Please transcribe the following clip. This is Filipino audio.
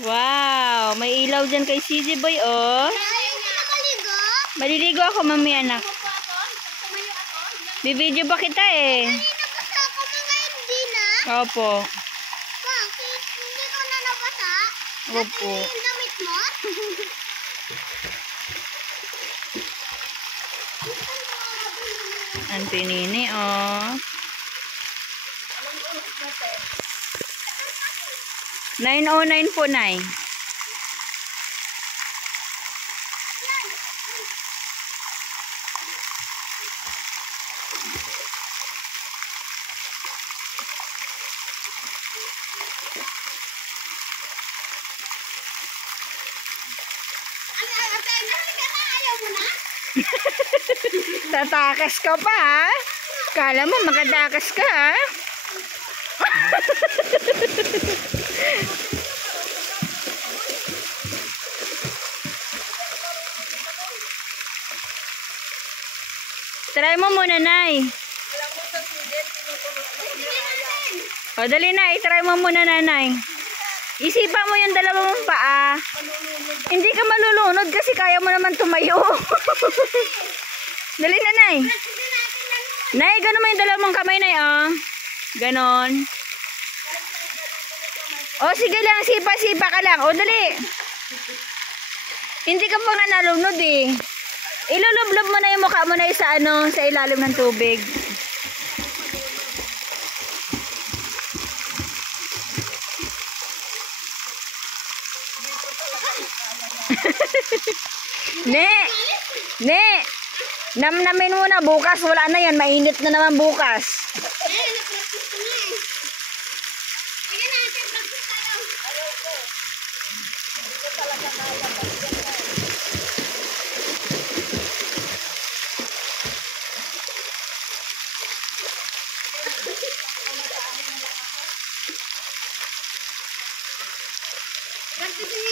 Wow, may ilaw dyan kay CJ Boy, oh. Maliligo ako, mami, anak. Bibidyo pa kita, eh. Opo. Bakit? Hindi ko na nabasa? Opo. Yung damit mo? Auntie Nini, oh. 9:09 po, Nay. Ayaw mo na? Tatakas ka pa, ha? Kala mo makatakas ka, ha? Try mo muna, Nay. O, dali, Nay. Try mo muna, Nanay. Isipa mo yung dalawang paa. Hindi ka malulunod kasi kaya mo naman tumayo. Dali na, Nay. Nay, gano'n mo yung dalawang kamay, Nay, oh. Ganon. O, sige lang. Sipa-sipa ka lang. O, dali. Hindi ka pa nga nalunod, eh. Ilulublob mo na yung mukha mo na sa sa ilalim ng tubig. Ne, namnamin mo na bukas, wala na yan, mainit na naman bukas. Practice